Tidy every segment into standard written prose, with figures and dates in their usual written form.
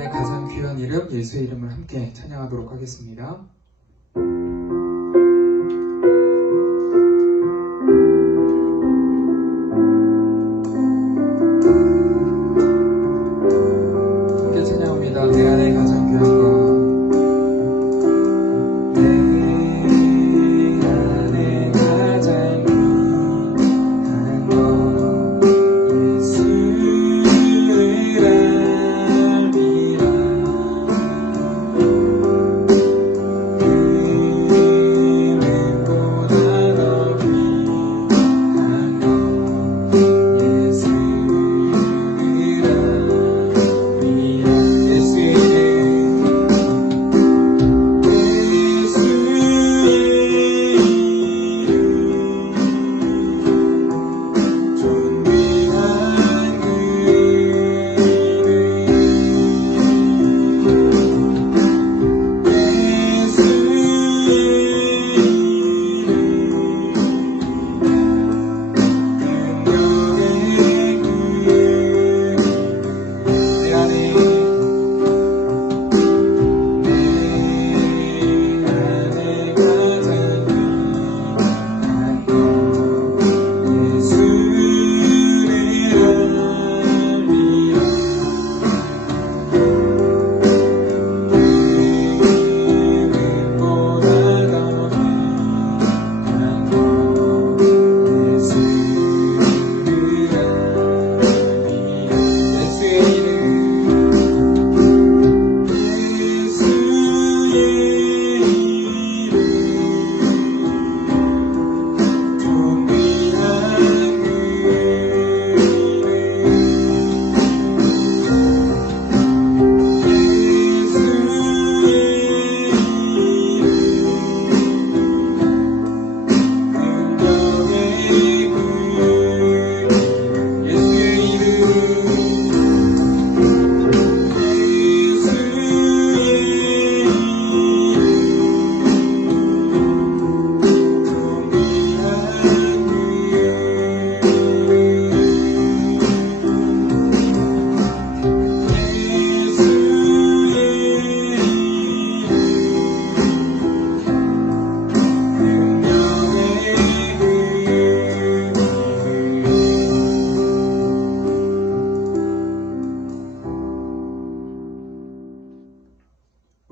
안에 가장 귀한 이름 예수의 이름을 함께 찬양하도록 하겠습니다. 함께 찬양합니다. 내 안에 가장 귀한 것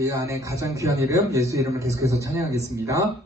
우리 안에 가장 귀한 이름 예수 이름을 계속해서 찬양하겠습니다.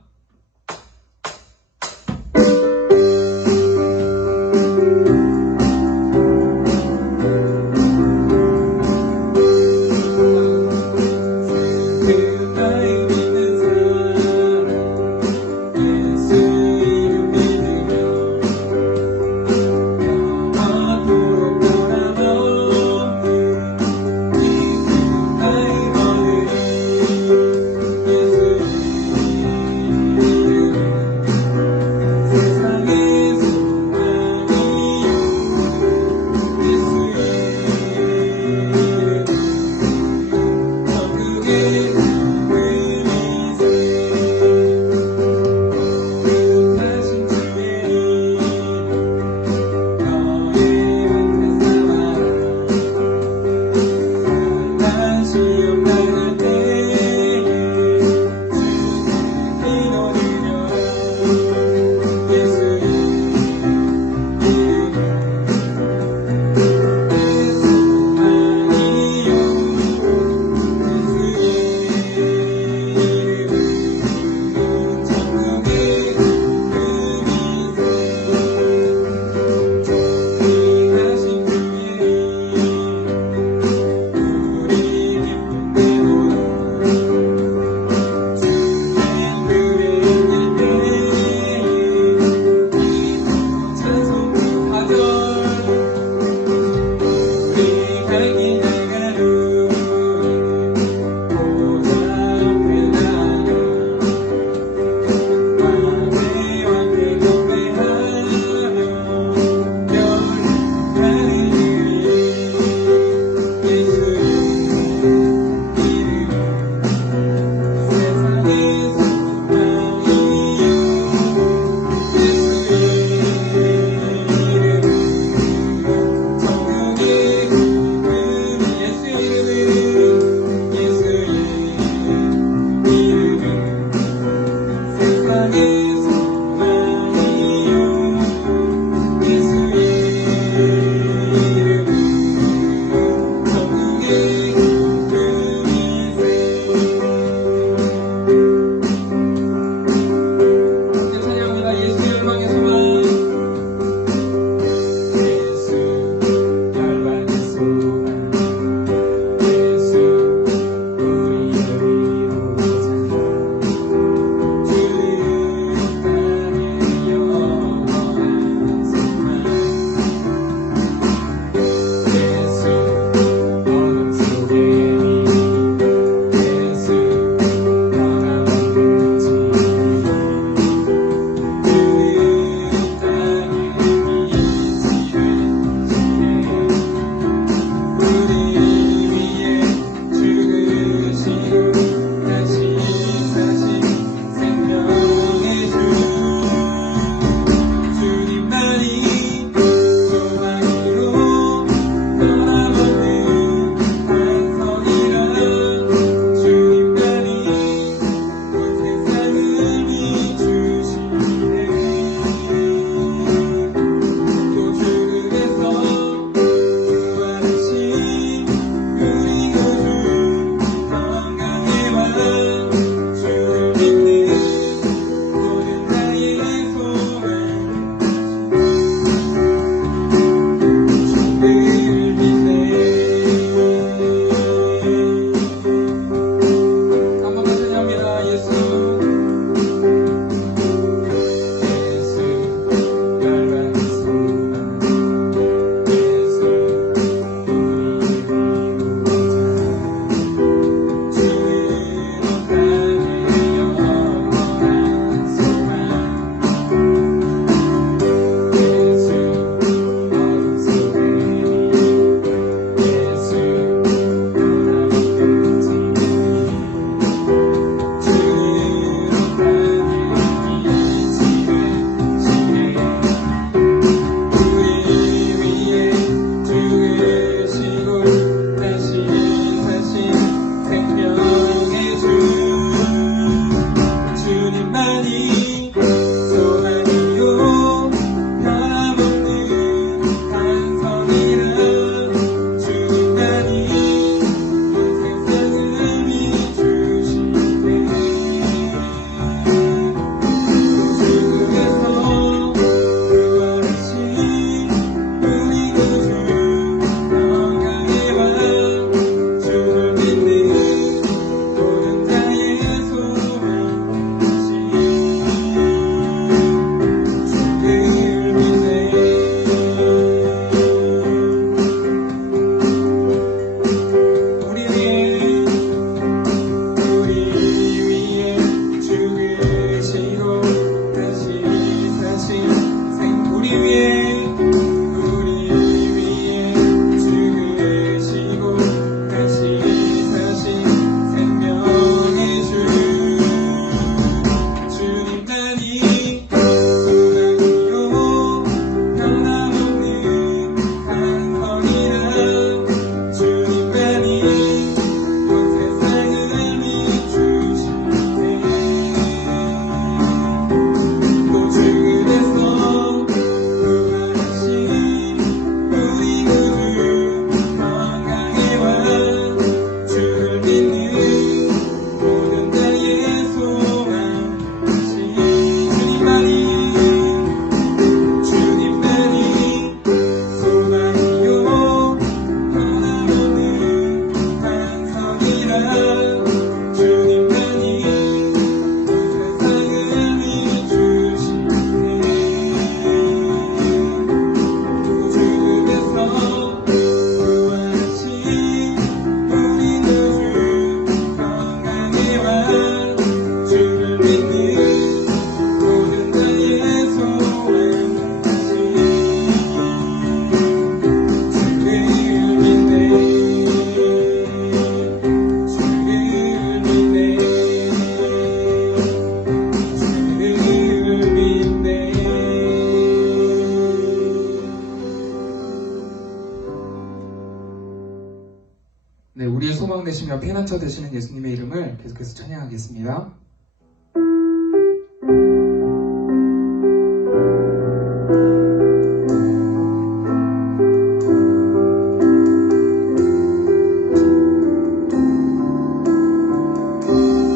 네, 우리의 소망 되시며 피난처 되시는 예수님의 이름을 계속해서 찬양하겠습니다.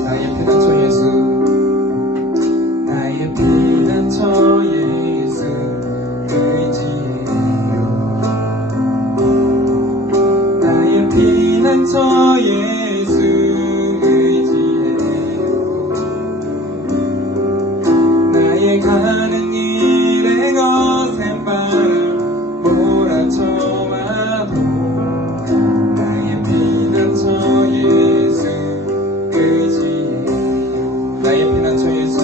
나의 피난처 예수, 나의 피난처 예수, 의지해요. 나의 피난처 예수, 의지해요. 나의 가는 길에 거센 바람 몰아쳐와도 나의 피난처 예수, 의지해요. 나의 피난처 예수,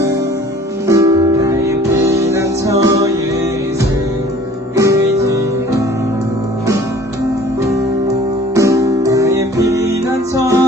나의 피난처 예수, 의지해요. 나의 피난처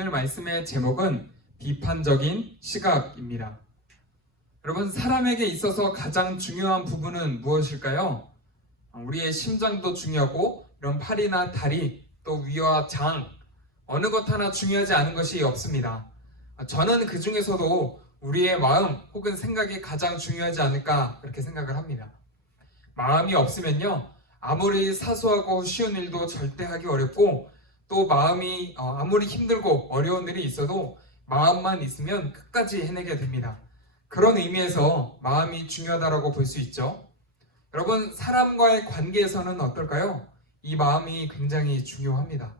오늘 말씀의 제목은 비판적인 시각입니다. 여러분, 사람에게 있어서 가장 중요한 부분은 무엇일까요? 우리의 심장도 중요하고 이런 팔이나 다리, 또 위와 장, 어느 것 하나 중요하지 않은 것이 없습니다. 저는 그 중에서도 우리의 마음 혹은 생각이 가장 중요하지 않을까 그렇게 생각을 합니다. 마음이 없으면요, 아무리 사소하고 쉬운 일도 절대 하기 어렵고, 또 마음이 아무리 힘들고 어려운 일이 있어도 마음만 있으면 끝까지 해내게 됩니다. 그런 의미에서 마음이 중요하다고 볼 수 있죠. 여러분, 사람과의 관계에서는 어떨까요? 이 마음이 굉장히 중요합니다.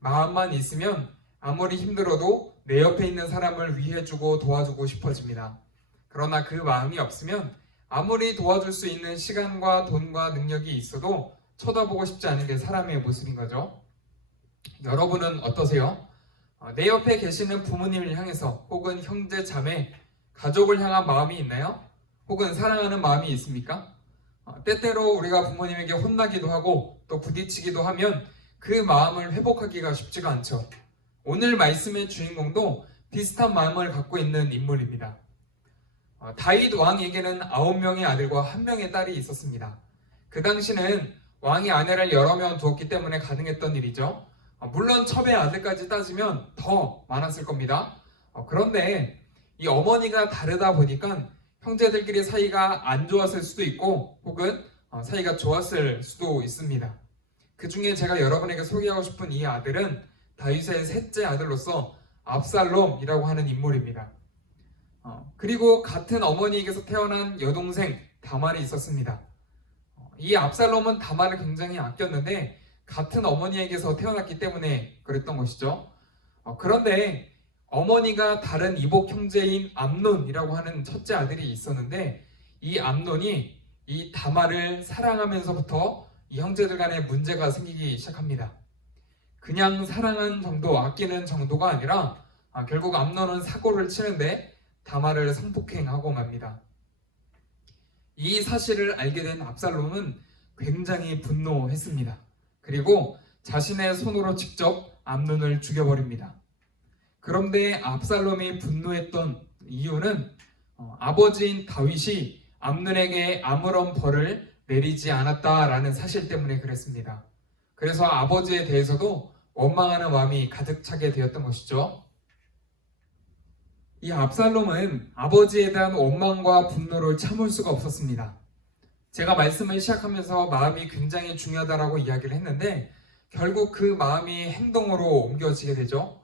마음만 있으면 아무리 힘들어도 내 옆에 있는 사람을 위해주고 도와주고 싶어집니다. 그러나 그 마음이 없으면 아무리 도와줄 수 있는 시간과 돈과 능력이 있어도 쳐다보고 싶지 않은 게 사람의 모습인 거죠. 여러분은 어떠세요? 내 옆에 계시는 부모님을 향해서 혹은 형제, 자매, 가족을 향한 마음이 있나요? 혹은 사랑하는 마음이 있습니까? 때때로 우리가 부모님에게 혼나기도 하고 또 부딪히기도 하면 그 마음을 회복하기가 쉽지가 않죠. 오늘 말씀의 주인공도 비슷한 마음을 갖고 있는 인물입니다. 다윗 왕에게는 9명의 아들과 1명의 딸이 있었습니다. 그 당시는 왕이 아내를 여러 명 두었기 때문에 가능했던 일이죠. 물론 첩의 아들까지 따지면 더 많았을 겁니다. 그런데 이 어머니가 다르다 보니까 형제들끼리 사이가 안 좋았을 수도 있고 혹은 사이가 좋았을 수도 있습니다. 그 중에 제가 여러분에게 소개하고 싶은 이 아들은 다윗의 셋째 아들로서 압살롬이라고 하는 인물입니다. 그리고 같은 어머니에게서 태어난 여동생 다말이 있었습니다. 이 압살롬은 다말을 굉장히 아꼈는데 같은 어머니에게서 태어났기 때문에 그랬던 것이죠. 그런데 어머니가 다른 이복 형제인 암논이라고 하는 첫째 아들이 있었는데 이 암논이 이 다말을 사랑하면서부터 이 형제들 간에 문제가 생기기 시작합니다. 그냥 사랑한 정도, 아끼는 정도가 아니라 결국 암논은 사고를 치는데 다말을 성폭행하고 맙니다. 이 사실을 알게 된 압살롬은 굉장히 분노했습니다. 그리고 자신의 손으로 직접 암논을 죽여버립니다. 그런데 압살롬이 분노했던 이유는 아버지인 다윗이 암논에게 아무런 벌을 내리지 않았다라는 사실 때문에 그랬습니다. 그래서 아버지에 대해서도 원망하는 마음이 가득 차게 되었던 것이죠. 이 압살롬은 아버지에 대한 원망과 분노를 참을 수가 없었습니다. 제가 말씀을 시작하면서 마음이 굉장히 중요하다라고 이야기를 했는데 결국 그 마음이 행동으로 옮겨지게 되죠.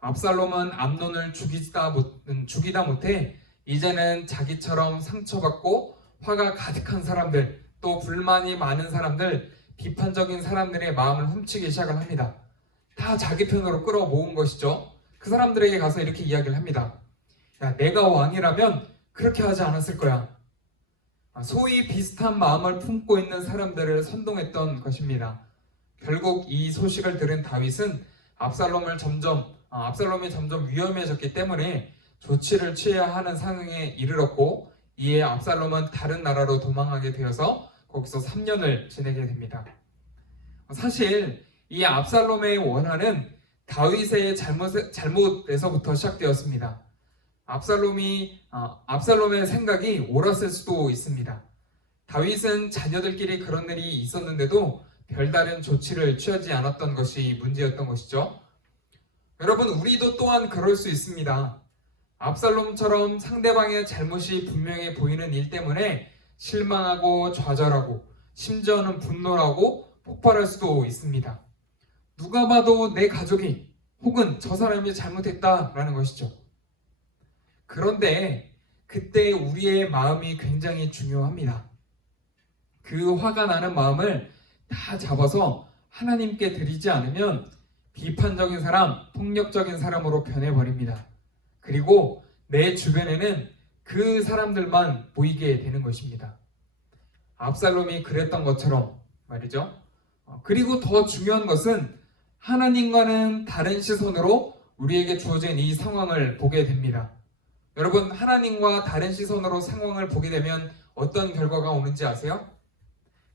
압살롬은 암논을 죽이다 못해 이제는 자기처럼 상처받고 화가 가득한 사람들, 또 불만이 많은 사람들, 비판적인 사람들의 마음을 훔치기 시작을 합니다. 다 자기 편으로 끌어모은 것이죠. 그 사람들에게 가서 이렇게 이야기를 합니다. 야, 내가 왕이라면 그렇게 하지 않았을 거야. 소위 비슷한 마음을 품고 있는 사람들을 선동했던 것입니다. 결국 이 소식을 들은 다윗은 압살롬이 점점 위험해졌기 때문에 조치를 취해야 하는 상황에 이르렀고, 이에 압살롬은 다른 나라로 도망하게 되어서 거기서 3년을 지내게 됩니다. 사실 이 압살롬의 원한은 다윗의 잘못에서부터 시작되었습니다. 압살롬의 생각이 옳았을 수도 있습니다. 다윗은 자녀들끼리 그런 일이 있었는데도 별다른 조치를 취하지 않았던 것이 문제였던 것이죠. 여러분, 우리도 또한 그럴 수 있습니다. 압살롬처럼 상대방의 잘못이 분명해 보이는 일 때문에 실망하고 좌절하고 심지어는 분노하고 폭발할 수도 있습니다. 누가 봐도 내 가족이 혹은 저 사람이 잘못했다라는 것이죠. 그런데 그때 우리의 마음이 굉장히 중요합니다. 그 화가 나는 마음을 다 잡아서 하나님께 드리지 않으면 비판적인 사람, 폭력적인 사람으로 변해버립니다. 그리고 내 주변에는 그 사람들만 보이게 되는 것입니다. 압살롬이 그랬던 것처럼 말이죠. 그리고 더 중요한 것은 하나님과는 다른 시선으로 우리에게 주어진 이 상황을 보게 됩니다. 여러분, 하나님과 다른 시선으로 상황을 보게 되면 어떤 결과가 오는지 아세요?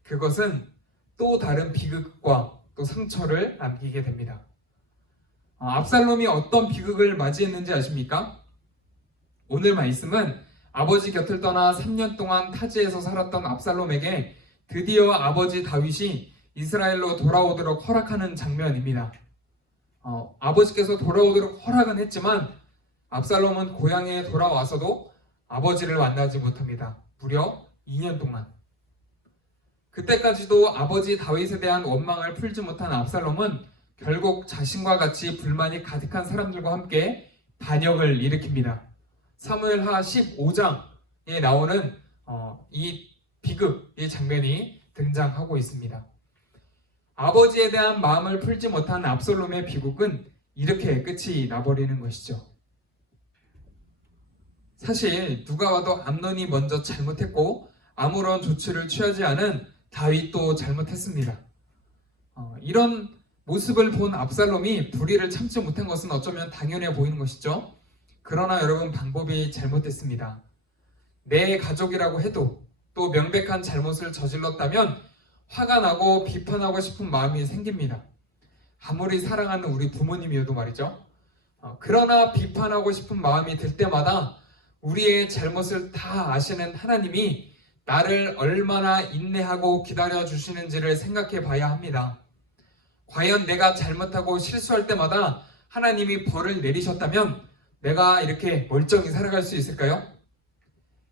그것은 또 다른 비극과 또 상처를 남기게 됩니다. 압살롬이 어떤 비극을 맞이했는지 아십니까? 오늘 말씀은 아버지 곁을 떠나 3년 동안 타지에서 살았던 압살롬에게 드디어 아버지 다윗이 이스라엘로 돌아오도록 허락하는 장면입니다. 아버지께서 돌아오도록 허락은 했지만 압살롬은 고향에 돌아와서도 아버지를 만나지 못합니다. 무려 2년 동안. 그때까지도 아버지 다윗에 대한 원망을 풀지 못한 압살롬은 결국 자신과 같이 불만이 가득한 사람들과 함께 반역을 일으킵니다. 사무엘하 15장에 나오는 이 비극의 장면이 등장하고 있습니다. 아버지에 대한 마음을 풀지 못한 압살롬의 비극은 이렇게 끝이 나버리는 것이죠. 사실 누가 와도 암논이 먼저 잘못했고 아무런 조치를 취하지 않은 다윗도 잘못했습니다. 이런 모습을 본 압살롬이 불의를 참지 못한 것은 어쩌면 당연해 보이는 것이죠. 그러나 여러분, 방법이 잘못됐습니다. 내 가족이라고 해도 또 명백한 잘못을 저질렀다면 화가 나고 비판하고 싶은 마음이 생깁니다. 아무리 사랑하는 우리 부모님이어도 말이죠. 그러나 비판하고 싶은 마음이 들 때마다 우리의 잘못을 다 아시는 하나님이 나를 얼마나 인내하고 기다려 주시는지를 생각해 봐야 합니다. 과연 내가 잘못하고 실수할 때마다 하나님이 벌을 내리셨다면 내가 이렇게 멀쩡히 살아갈 수 있을까요?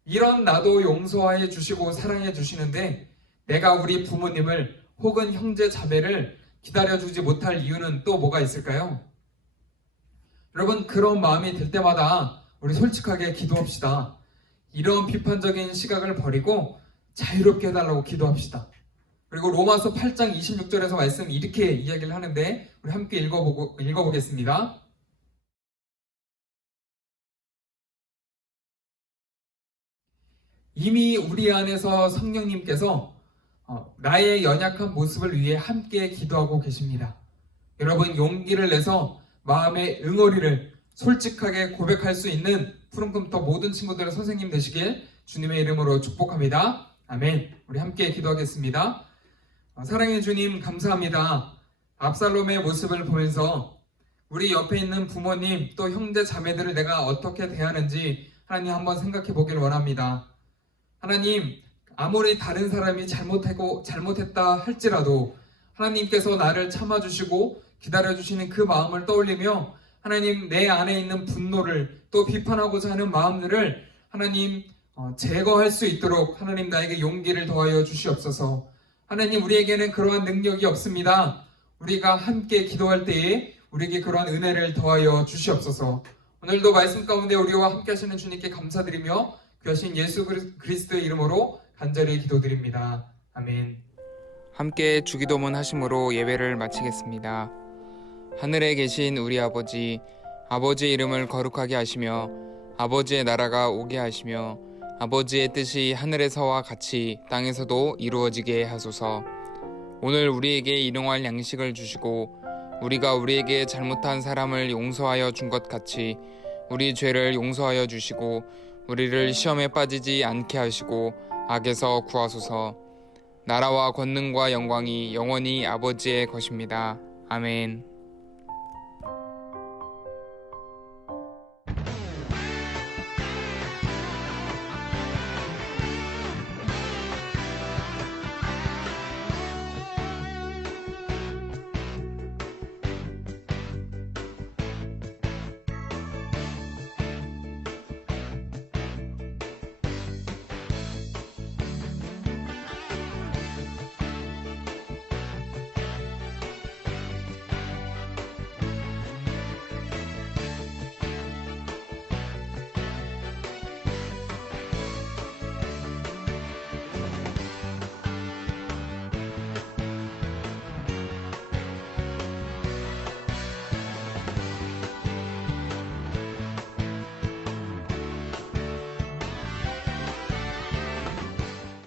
이런 나도 용서해 주시고 사랑해 주시는데 내가 우리 부모님을 혹은 형제 자매를 기다려주지 못할 이유는 또 뭐가 있을까요? 여러분, 그런 마음이 들 때마다 우리 솔직하게 기도합시다. 이런 비판적인 시각을 버리고 자유롭게 해달라고 기도합시다. 그리고 로마서 8장 26절에서 말씀 이렇게 이야기를 하는데 우리 함께 읽어보겠습니다. 이미 우리 안에서 성령님께서 나의 연약한 모습을 위해 함께 기도하고 계십니다. 여러분, 용기를 내서 마음의 응어리를 솔직하게 고백할 수 있는 푸른금터 모든 친구들의 선생님 되시길 주님의 이름으로 축복합니다. 아멘. 우리 함께 기도하겠습니다. 사랑해 주님, 감사합니다. 압살롬의 모습을 보면서 우리 옆에 있는 부모님 또 형제 자매들을 내가 어떻게 대하는지 하나님 한번 생각해 보길 원합니다. 하나님, 아무리 다른 사람이 잘못했다 할지라도 하나님께서 나를 참아주시고 기다려주시는 그 마음을 떠올리며 하나님, 내 안에 있는 분노를 또 비판하고자 하는 마음들을 하나님 제거할 수 있도록 하나님 나에게 용기를 더하여 주시옵소서. 하나님, 우리에게는 그러한 능력이 없습니다. 우리가 함께 기도할 때에 우리에게 그러한 은혜를 더하여 주시옵소서. 오늘도 말씀 가운데 우리와 함께 하시는 주님께 감사드리며 귀하신 예수 그리스도의 이름으로 간절히 기도드립니다. 아멘. 함께 주기도문 하심으로 예배를 마치겠습니다. 하늘에 계신 우리 아버지, 아버지의 이름을 거룩하게 하시며 아버지의 나라가 오게 하시며 아버지의 뜻이 하늘에서와 같이 땅에서도 이루어지게 하소서. 오늘 우리에게 일용할 양식을 주시고 우리가 우리에게 잘못한 사람을 용서하여 준 것 같이 우리 죄를 용서하여 주시고 우리를 시험에 빠지지 않게 하시고 악에서 구하소서. 나라와 권능과 영광이 영원히 아버지의 것입니다. 아멘.